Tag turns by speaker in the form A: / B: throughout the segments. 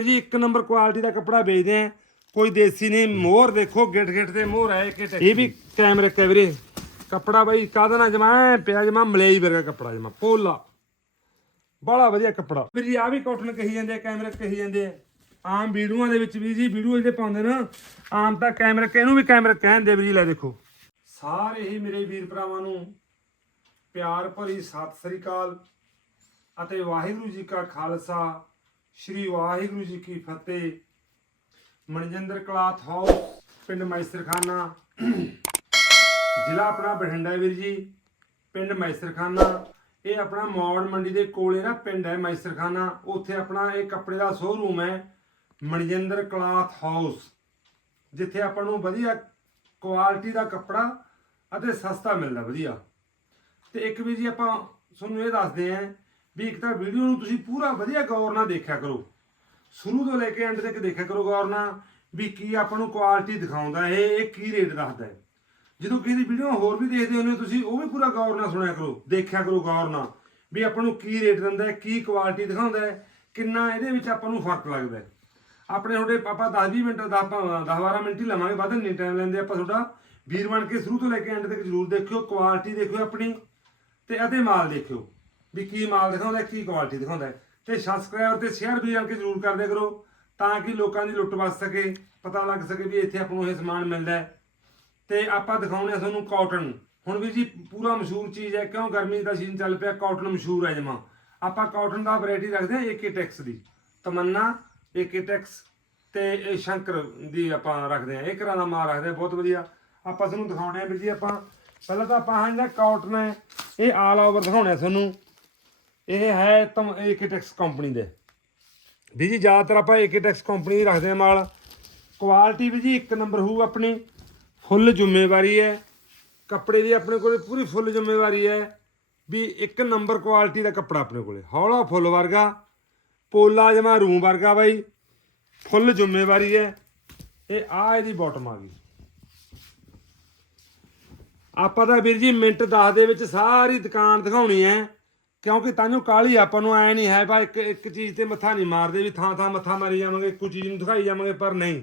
A: ਜੀ ਇੱਕ number quality ਦਾ ਕੱਪੜਾ ਵੇਚਦੇ ਆ। ਕੋਈ ਦੇਸੀ ਨਹੀਂ ਮੋਹਰ ਦੇਖੋ ਗਿੱਟ ਗਿੱਟ ਤੇ ਮੋਹਰ ਹੈ ਕਿ ਇਹ ਵੀ ਕੈਮਰੇ ਕੈਵਰੇ ਕੱਪੜਾ ਬਾਈ ਕਾਹਦਾ ਨਾ ਜਮਾ ਪਿਆ ਜਮਾ ਮਲੇਈ ਵਰਗਾ ਕੱਪੜਾ ਜਮਾ ਪੋਲਾ। ਬੜਾ ਵਧੀਆ ਕੱਪੜਾ। ਵੀਰ ਜੀ ਆ ਵੀ ਕਾਟਨ ਕਹੀ ਜਾਂਦੇ ਆ ਕੈਮਰੇ ਕਹੀ ਜਾਂਦੇ ਆ। ਆਮ ਵੀਡੀਓਆਂ ਦੇ ਵਿੱਚ ਵੀ ਜੀ ਵੀਡੀਓ ਜਿਹੜੇ ਪਾਉਂਦੇ ਨਾ ਆਮ ਤਾਂ ਕੈਮਰੇ ਇਹਨੂੰ ਵੀ ਕੈਮਰੇ ਕਹਿੰਦੇ ਵੀਰ ਜੀ ਲੈ ਦੇਖੋ। ਸਾਰੇ ਹੀ ਮੇਰੇ ਵੀਰ ਭਰਾਵਾਂ ਨੂੰ ਪਿਆਰ ਭਰੀ ਸਤਿ ਸ੍ਰੀ ਅਕਾਲ ਅਤੇ ਵਾਹਿਗੁਰੂ ਜੀ ਕਾ ਖਾਲਸਾ ਸ੍ਰੀ ਵਾਹਿਗੁਰੂ ਜੀ ਕੀ ਫਤਿਹ। ਮਨਜਿੰਦਰ ਕਲਾਥ ਹਾਊਸ, ਪਿੰਡ ਮੈਸਰਖਾਨਾ। ਜ਼ਿਲ੍ਹਾ ਆਪਣਾ ਬਠਿੰਡਾ ਵੀਰ ਜੀ, ਪਿੰਡ ਮੈਸਰਖਾਨਾ। ਇਹ ਆਪਣਾ ਮੌੜ ਮੰਡੀ ਦੇ ਕੋਲੇ ਨਾ ਪਿੰਡ ਹੈ ਮੈਸਰਖਾਨਾ। ਉੱਥੇ ਆਪਣਾ ਇਹ ਕੱਪੜੇ ਦਾ ਸ਼ੋਰੂਮ ਹੈ, ਮਨਜਿੰਦਰ ਕਲਾਥ ਹਾਊਸ। ਜਿੱਥੇ ਆਪਾਂ ਨੂੰ ਵਧੀਆ ਕੁਆਲਿਟੀ ਦਾ ਕੱਪੜਾ ਅਤੇ ਸਸਤਾ ਮਿਲਦਾ, ਵਧੀਆ। ਤੇ ਇੱਕ ਵੀ ਜੀ ਆਪਾਂ ਤੁਹਾਨੂੰ ਇਹ ਦੱਸਦੇ ਆਂ ਵੀ ਇੱਕ ਤਾਂ ਵੀਡੀਓ ਨੂੰ ਤੁਸੀਂ ਪੂਰਾ ਵਧੀਆ ਗੌਰ ਨਾਲ ਦੇਖਿਆ ਕਰੋ। ਸ਼ੁਰੂ ਤੋਂ ਲੈ ਕੇ ਐਂਡ ਤੱਕ ਦੇਖਿਆ ਕਰੋ ਗੌਰ ਨਾਲ ਵੀ ਕੀ ਆਪਾਂ ਨੂੰ ਕੁਆਲਿਟੀ ਦਿਖਾਉਂਦਾ ਇਹ ਇਹ ਕੀ ਰੇਟ ਦੱਸਦਾ ਹੈ। ਜਦੋਂ ਕਿਸੇ ਦੀ ਵੀਡੀਓ ਹੋਰ ਵੀ ਦੇਖਦੇ ਹੁੰਦੇ ਹੋ ਤੁਸੀਂ, ਉਹ ਵੀ ਪੂਰਾ ਗੌਰ ਨਾਲ ਸੁਣਿਆ ਕਰੋ, ਦੇਖਿਆ ਕਰੋ ਗੌਰ ਨਾਲ ਵੀ ਆਪਾਂ ਨੂੰ ਕੀ ਰੇਟ ਦਿੰਦਾ ਹੈ, ਕੀ ਕੁਆਲਿਟੀ ਦਿਖਾਉਂਦਾ ਹੈ, ਕਿੰਨਾ ਇਹਦੇ ਵਿੱਚ ਆਪਾਂ ਨੂੰ ਫ਼ਰਕ ਲੱਗਦਾ ਹੈ। ਆਪਣੇ ਤੁਹਾਡੇ ਪਾਪਾ 10-20 ਮਿੰਟ 10-12 ਮਿੰਟ ਹੀ ਲਵਾਂਗੇ, ਵੱਧ ਨਹੀਂ ਟਾਈਮ ਲੈਂਦੇ ਆਪਾਂ ਤੁਹਾਡਾ। ਵੀਰ ਬਣ ਕੇ ਸ਼ੁਰੂ ਤੋਂ ਲੈ ਕੇ ਐਂਡ ਤੱਕ ਜਰੂਰ ਦੇਖਿਓ ਕੁਆਲਿਟੀ ਦੇਖਿਓ ਆਪਣੀ ਤੇ ਅਤੇ ਮਾਲ ਦੇਖਿਓ। ਵੀ ਕੀ ਮਾਲ ਦਿਖਾਉਂਦਾ ਹੈ, ਕੀ ਕੁਆਲਿਟੀ ਦਿਖਾਉਂਦਾ ਹੈ। ਤੇ ਸਬਸਕ੍ਰਾਈਬ ਤੇ ਸ਼ੇਅਰ ਵੀ ਜਾਣ ਕੇ ਜਰੂਰ ਕਰਦੇ ਕਰੋ ਤਾਂ ਕਿ ਲੋਕਾਂ ਦੀ ਲੁੱਟ ਬਚ ਸਕੇ ਪਤਾ ਲੱਗ ਸਕੇ ਵੀ ਇੱਥੇ ਆਪਾਂ ਨੂੰ ਇਹ ਸਮਾਨ ਮਿਲਦਾ ਹੈ। ਤੇ ਆਪਾਂ ਦਿਖਾਉਂਦੇ ਹਾਂ ਤੁਹਾਨੂੰ ਕਾਟਨ ਹੁਣ ਵੀ ਜੀ ਪੂਰਾ ਮਸ਼ਹੂਰ ਚੀਜ਼ ਹੈ ਕਿਉਂ ਗਰਮੀ ਦਾ ਸੀਜ਼ਨ ਚੱਲ ਪਿਆ ਕਾਟਨ ਮਸ਼ਹੂਰ ਹੈ ਜਮਾ। ਆਪਾਂ ਕਾਟਨ ਦਾ ਵੈਰਾਈਟੀ ਰੱਖਦੇ ਹਾਂ ਏਕੇਟੈਕਸ ਦੀ। ਤਮੰਨਾ ਏਕੇਟੈਕਸ ਤੇ ਇਹ ਸ਼ੰਕਰ ਦੀ ਆਪਾਂ ਰੱਖਦੇ ਹਾਂ। ਇਹ ਘਰਾਂ ਦਾ ਮਾਲ ਰੱਖਦੇ ਹਾਂ ਬਹੁਤ ਵਧੀਆ। ਆਪਾਂ ਤੁਹਾਨੂੰ ਦਿਖਾਉਣੇ ਆ ਵੀਰ ਜੀ ਆਪਾਂ। ਪਹਿਲਾਂ ਤਾਂ ਆਪਾਂ ਹਾਂ ਜਿਹੜਾ ਕਾਟਨ ਹੈ ਇਹ ਆਲ ਓਵਰ ਦਿਖਾਉਣੇ ਆ ਤੁਹਾਨੂੰ। ਇਹ ਹੈ ਤਮ ਏਕੇਟੈਕਸ ਕੰਪਨੀ ਦੇ। ਵੀ ਜੀ, ਜ਼ਿਆਦਾਤਰ ਆਪਾਂ ਏਕੇਟੈਕਸ ਕੰਪਨੀ ਦੀ ਰੱਖਦੇ ਹਾਂ ਮਾਲ। ਕੁਆਲਿਟੀ ਵੀ ਜੀ ਇੱਕ ਨੰਬਰ ਹੋਊ ਆਪਣੀ। ਫੁੱਲ ਜ਼ਿੰਮੇਵਾਰੀ ਹੈ। ਕੱਪੜੇ ਦੀ ਆਪਣੇ ਕੋਲੇ ਪੂਰੀ ਫੁੱਲ ਜ਼ਿੰਮੇਵਾਰੀ ਹੈ। ਵੀ ਇੱਕ ਨੰਬਰ ਕੁਆਲਿਟੀ ਦਾ ਕੱਪੜਾ ਆਪਣੇ ਕੋਲੇ। ਹੌਲਾ ਫੁੱਲ ਵਰਗਾ, ਪੋਲਾ ਜਮਾ ਰੂਮ ਵਰਗਾ ਬਾਈ। ਫੁੱਲ ਜ਼ਿੰਮੇਵਾਰੀ ਹੈ। ਇਹ ਆ ਇਹਦੀ ਬਾਟਮ ਆ ਗਈ। ਆਪਾਂ ਤਾਂ ਵੀਰ ਜੀ ਮਿੰਟ 10 ਦੇ ਵਿੱਚ ਸਾਰੀ ਦੁਕਾਨ ਦਿਖਾਉਣੀ ਹੈ। ਕਿਉਂਕਿ ਤਾਂਨੂੰ ਕਾਲੀ ਆਪਾਂ ਨੂੰ ਐ ਨਹੀਂ ਹੈ ਬਾ ਇੱਕ ਇੱਕ ਚੀਜ਼ ਤੇ ਮੱਥਾ ਨਹੀਂ ਮਾਰਦੇ ਵੀ ਥਾਂ ਥਾਂ ਮੱਥਾ ਮਾਰੀ ਜਾਵਾਂਗੇ, ਇੱਕੋ ਚੀਜ਼ ਨੂੰ ਦਿਖਾਈ ਜਾਵਾਂਗੇ, ਪਰ ਨਹੀਂ।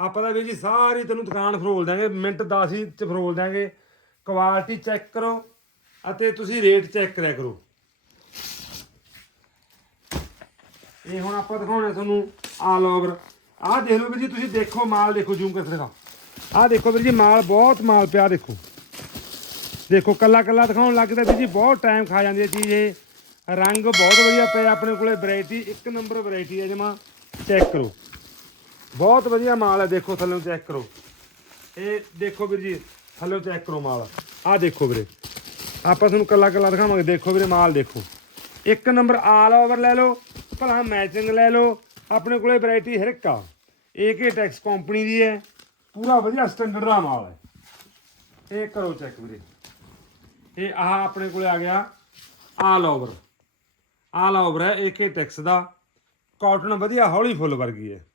A: ਆਪਾਂ ਤਾਂ ਵੀਰ ਜੀ ਸਾਰੀ ਤੈਨੂੰ ਦੁਕਾਨ ਫਰੋਲ ਦਾਂਗੇ ਮਿੰਟ 10 ਹੀ ਚ ਫਰੋਲ ਦਾਂਗੇ ਕੁਆਲਿਟੀ ਚੈੱਕ ਕਰੋ ਅਤੇ ਤੁਸੀਂ ਰੇਟ ਚੈੱਕ ਕਰਿਆ ਕਰੋ। ਇਹ ਹੁਣ ਆਪਾਂ ਦਿਖਾਉਣਾ ਤੁਹਾਨੂੰ ਆਲ ਓਵਰ ਆਹ ਦੇਖ ਲਓ ਵੀਰ ਜੀ, ਤੁਸੀਂ ਦੇਖੋ ਮਾਲ ਦੇਖੋ, ਜੂਮ ਕਰਕੇ ਦਿਖਾ ਆਹ ਦੇਖੋ ਵੀਰ ਜੀ, ਮਾਲ ਬਹੁਤ ਮਾਲ ਪਿਆ ਦੇਖੋ। ਦੇਖੋ ਕੱਲਾ ਕੱਲਾ ਦਿਖਾਉਣ ਲੱਗਦਾ ਵੀਰ ਜੀ, ਬਹੁਤ ਟਾਈਮ ਖਾ ਜਾਂਦੀ ਹੈ ਚੀਜ਼ ਇਹ। ਰੰਗ ਬਹੁਤ ਵਧੀਆ ਪਿਆ ਆਪਣੇ ਕੋਲੇ ਵੈਰਾਈਟੀ ਇੱਕ ਨੰਬਰ ਵੈਰਾਈਟੀ ਹੈ ਜਮਾ। ਚੈੱਕ ਕਰੋ। ਬਹੁਤ ਵਧੀਆ ਮਾਲ ਹੈ, ਦੇਖੋ ਥੱਲੋਂ ਚੈੱਕ ਕਰੋ। ਇਹ ਦੇਖੋ ਵੀਰ ਜੀ, ਥੱਲੇ ਚੈੱਕ ਕਰੋ ਮਾਲ। ਆਹ ਦੇਖੋ ਵੀਰੇ। ਆਪਾਂ ਤੁਹਾਨੂੰ ਕੱਲਾ ਕੱਲਾ ਦਿਖਾਵਾਂਗੇ। ਦੇਖੋ ਵੀਰੇ, ਮਾਲ ਦੇਖੋ। ਇੱਕ ਨੰਬਰ ਆਲ ਓਵਰ ਲੈ ਲਓ, ਭਲਾ ਮੈਚਿੰਗ ਲੈ ਲਓ, ਆਪਣੇ ਕੋਲੇ ਵੈਰਾਈਟੀ ਹਰ ਇੱਕ ਆ। ਏਕੇ ਟੈਕਸ ਕੰਪਨੀ ਦੀ ਹੈ। ਪੂਰਾ ਵਧੀਆ ਸਟੈਂਡਰਡ ਦਾ ਮਾਲ ਹੈ। ਇਹ ਕਰੋ ਚੈੱਕ ਵੀਰੇ। ਇਹ ਆਹ ਆਪਣੇ ਕੋਲੇ ਆ ਗਿਆ ਆਲ ਓਵਰ। ਆਲ ਓਵਰ ਹੈ ਏਕੇ ਟੈਕਸ ਦਾ। ਕਾਟਨ ਵਧੀਆ, ਹੌਲੀ ਫੁੱਲ ਵਰਗੀ ਹੈ।